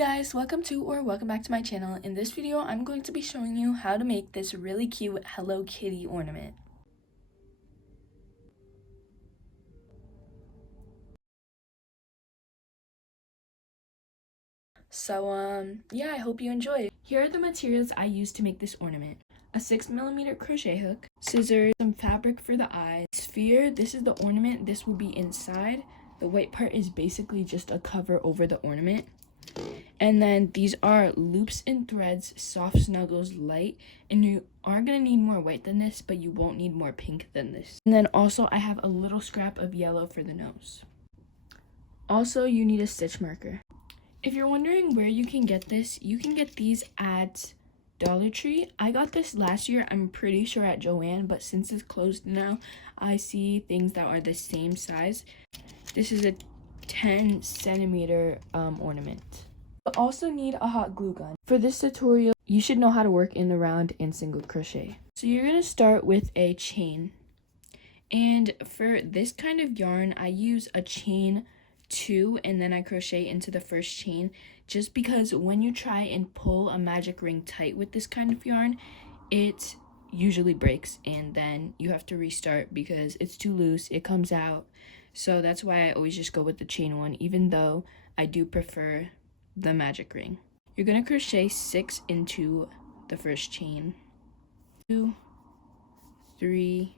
Welcome back to my channel. In this video, I'm going to be showing you how to make this really cute Hello Kitty ornament. I hope you enjoy. Here are the materials I used to make this ornament. A 6mm crochet hook, scissors, some fabric for the eyes, sphere, this is the ornament, this will be inside. The white part is basically just a cover over the ornament. And then these are loops and threads, soft snuggles, light, and you are going to need more white than this, but you won't need more pink than this. And then also I have a little scrap of yellow for the nose. Also, you need a stitch marker. If you're wondering where you can get this, you can get these at Dollar Tree. I got this last year, I'm pretty sure at Joann, but since it's closed now, I see things that are the same size. This is a 10 centimeter ornament. You also need a hot glue gun. For this tutorial, you should know how to work in the round and single crochet. So you're going to start with a chain. And for this kind of yarn, I use a chain 2 and then I crochet into the first chain, just because when you try and pull a magic ring tight with this kind of yarn, it usually breaks and then you have to restart because it's too loose, it comes out. So that's why I always just go with the chain one, even though I do prefer the magic ring. You're going to crochet 6 into the first chain. 2, 3,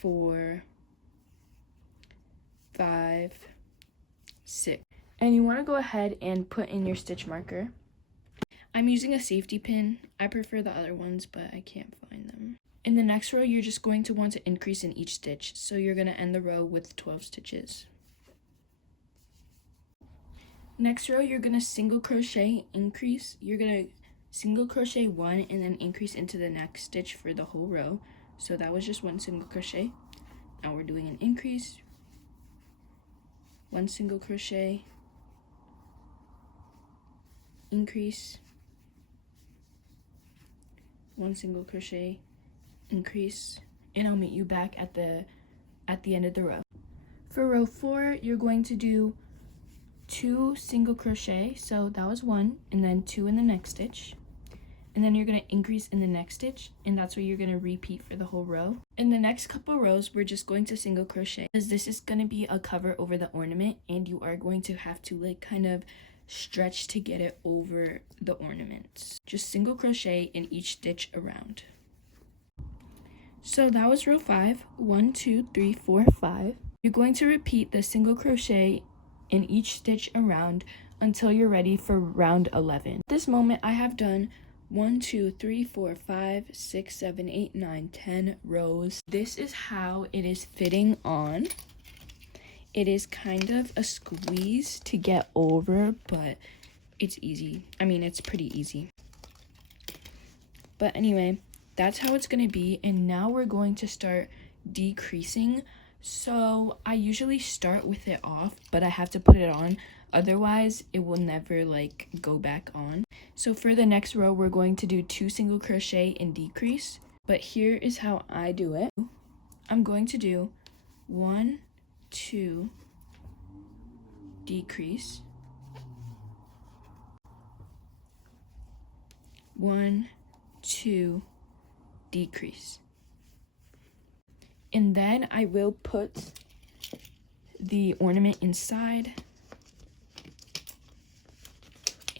4, 5, 6. And you want to go ahead and put in your stitch marker. I'm using a safety pin. I prefer the other ones, but I can't find them. In the next row, you're just going to want to increase in each stitch. So you're going to end the row with 12 stitches. Next row, you're going to single crochet, increase. You're going to single crochet 1 and then increase into the next stitch for the whole row. So that was just 1 single crochet. Now we're doing an increase, 1 single crochet, increase, 1 single crochet, increase, and I'll meet you back at the end of the row. For row 4, you're going to do 2 single crochet, so that was 1, and then 2 in the next stitch, and then you're going to increase in the next stitch, and that's what you're going to repeat for the whole row. In the next couple rows, we're just going to single crochet, because this is going to be a cover over the ornament, and you are going to have to like kind of stretch to get it over the ornaments. Just single crochet in each stitch around. So that was row 5. 1, 2, 3, 4, 5. You're going to repeat the single crochet in each stitch around until you're ready for round 11. At this moment, I have done 1, 2, 3, 4, 5, 6, 7, 8, 9, 10 rows. This is how it is fitting on. It is kind of a squeeze to get over, but it's easy. I mean, it's pretty easy. But anyway, that's how it's going to be. And now we're going to start decreasing. So I usually start with it off, but I have to put it on. Otherwise, it will never like go back on. So for the next row, we're going to do 2 single crochet and decrease. But here is how I do it. I'm going to do 1, 2, decrease, 1, 2, decrease. And then I will put the ornament inside,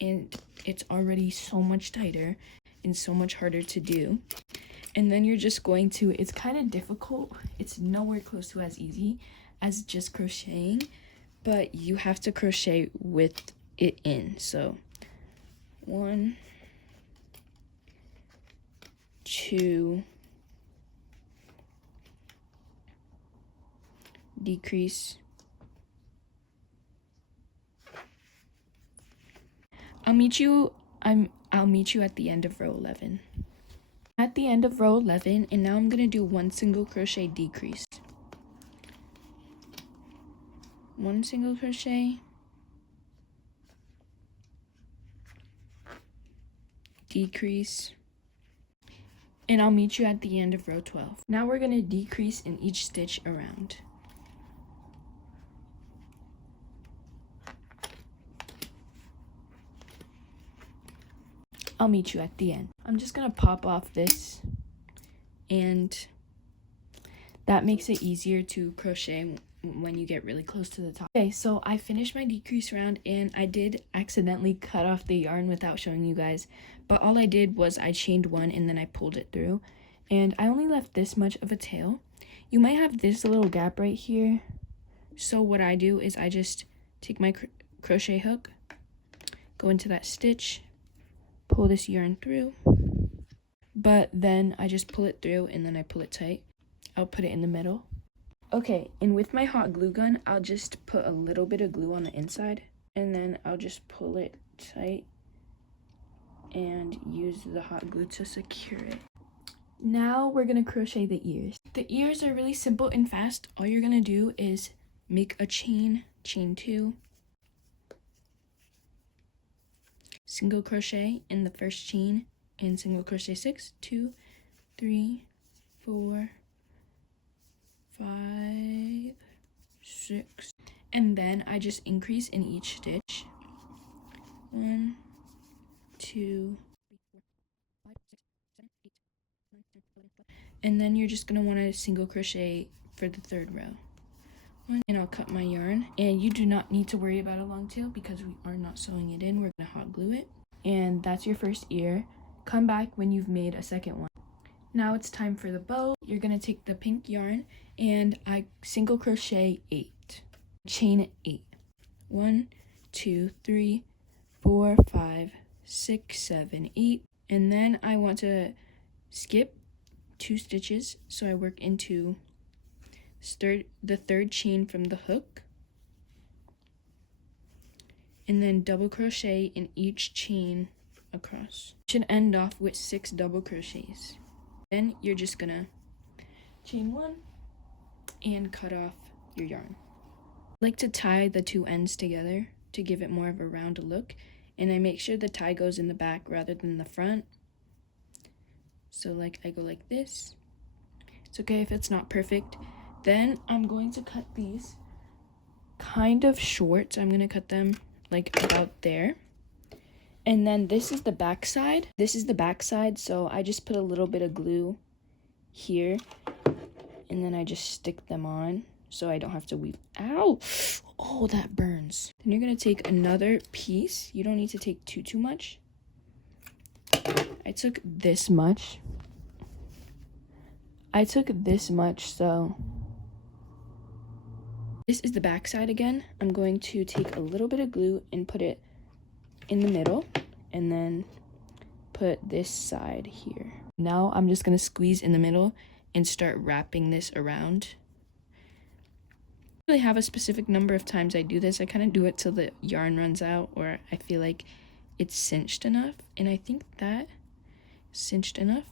and it's already so much tighter and so much harder to do. And then you're just going to, it's kind of difficult, it's nowhere close to as easy as just crocheting, but you have to crochet with it in. So 1, 2, decrease, I'll meet you at the end of row 11. At the end of row 11, and now I'm going to do 1 single crochet, decrease, 1 single crochet, decrease, and I'll meet you at the end of row 12. Now we're going to decrease in each stitch around. I'll meet you at the end. I'm just gonna pop off this, and that makes it easier to crochet when you get really close to the top. Okay, so I finished my decrease round, and I did accidentally cut off the yarn without showing you guys, but all I did was I chained one and then I pulled it through, and I only left this much of a tail. You might have this little gap right here, so what I do is I just take my crochet hook, go into that stitch, pull this yarn through, but then I just pull it through and then I pull it tight. I'll put it in the middle. Okay, and with my hot glue gun, I'll just put a little bit of glue on the inside, and then I'll just pull it tight and use the hot glue to secure it. Now we're gonna crochet the ears. The ears are really simple and fast. All you're gonna do is make a chain, chain 2, single crochet in the first chain, and single crochet 6, 2, 3, 4, 5, 6, and then I just increase in each stitch. 1, 2, 3, 4, 5, 6, 7, 8, 9, 10, 11, 12. And then you're just gonna want to single crochet for the third row. And I'll cut my yarn, and you do not need to worry about a long tail because we are not sewing it in. We're gonna hot glue it, and that's your first ear. Come back when you've made a second one. Now it's time for the bow. You're gonna take the pink yarn, and I single crochet 8, chain 8. 1, 2, 3, 4, 5, 6, 7, 8, and then I want to skip 2 stitches, so I work into the third chain from the hook, and then double crochet in each chain across. You should end off with 6 double crochets. Then you're just gonna chain 1 and cut off your yarn. I like to tie the 2 ends together to give it more of a round look, and I make sure the tie goes in the back rather than the front. So like I go like this. It's okay if it's not perfect. Then I'm going to cut these kind of short. So I'm going to cut them like about there. And then this is the back side. This is the back side, so I just put a little bit of glue here, and then I just stick them on so I don't have to weave. Ow! Oh, that burns. Then you're going to take another piece. You don't need to take too much. I took this much. So this is the back side again. I'm going to take a little bit of glue and put it in the middle, and then put this side here. Now I'm just going to squeeze in the middle and start wrapping this around. I don't really have a specific number of times I do this. I kind of do it till the yarn runs out, or I feel like it's cinched enough, and I think that cinched enough.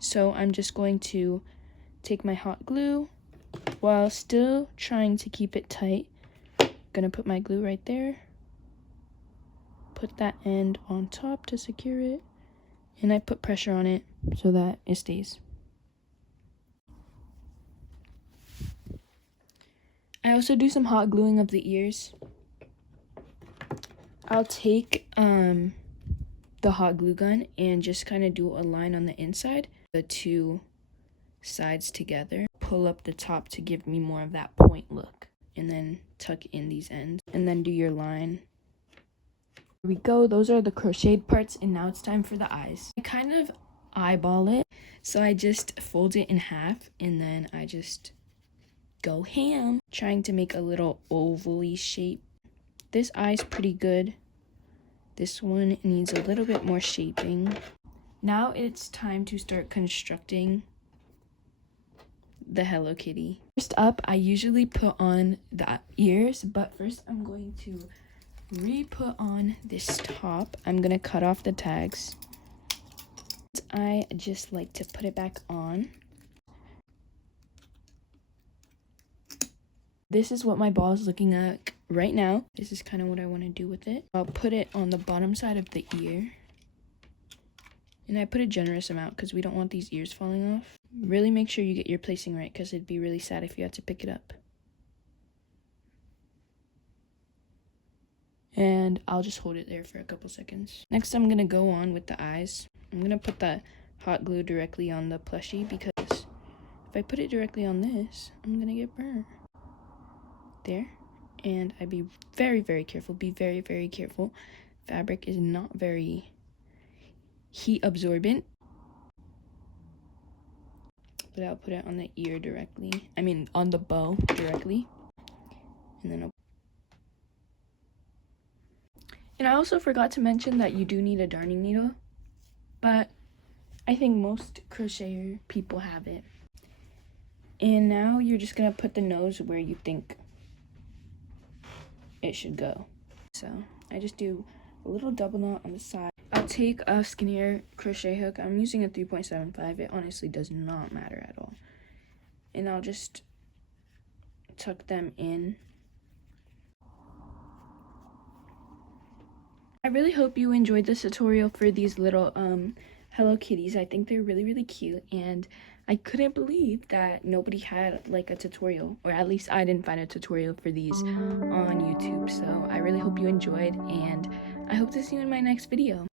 So I'm just going to take my hot glue while still trying to keep it tight. I'm gonna put my glue right there, put that end on top to secure it, and I put pressure on it so that it stays. I also do some hot gluing of the ears. I'll take the hot glue gun and just kind of do a line on the inside, the 2 sides together, pull up the top to give me more of that point look, and then tuck in these ends, and then do your line. Here we go. Those are the crocheted parts, and now it's time for the eyes. I kind of eyeball it, so I just fold it in half, and then I just go ham, trying to make a little oval-y shape. This eye's pretty good. This one needs a little bit more shaping. Now it's time to start constructing the Hello Kitty. First up, I usually put on the ears, but first I'm going to re-put on this top. I'm gonna cut off the tags. I just like to put it back on. This is what my ball is looking like right now. This is kind of what I want to do with it. I'll put it on the bottom side of the ear. And I put a generous amount because we don't want these ears falling off. Really make sure you get your placing right, because it'd be really sad if you had to pick it up. and I'll just hold it there for a couple seconds. Next, I'm gonna go on with the eyes. I'm gonna put the hot glue directly on the plushie because if I put it directly on this, I'm gonna get burned. There. And I'd be very, very careful. Be very, very careful. Fabric is not very heat absorbent. But I'll put it on the ear directly. I mean, on the bow directly. And then I also forgot to mention that you do need a darning needle. But I think most crocheter people have it. And now you're just gonna put the nose where you think it should go. So I just do a little double knot on the side. I'll take a skinnier crochet hook. I'm using a 3.75. It honestly does not matter at all. And I'll just tuck them in. I really hope you enjoyed this tutorial for these little Hello Kitties. I think they're really, really cute, and I couldn't believe that nobody had like a tutorial, or at least I didn't find a tutorial for these on YouTube. So I really hope you enjoyed, and I hope to see you in my next video.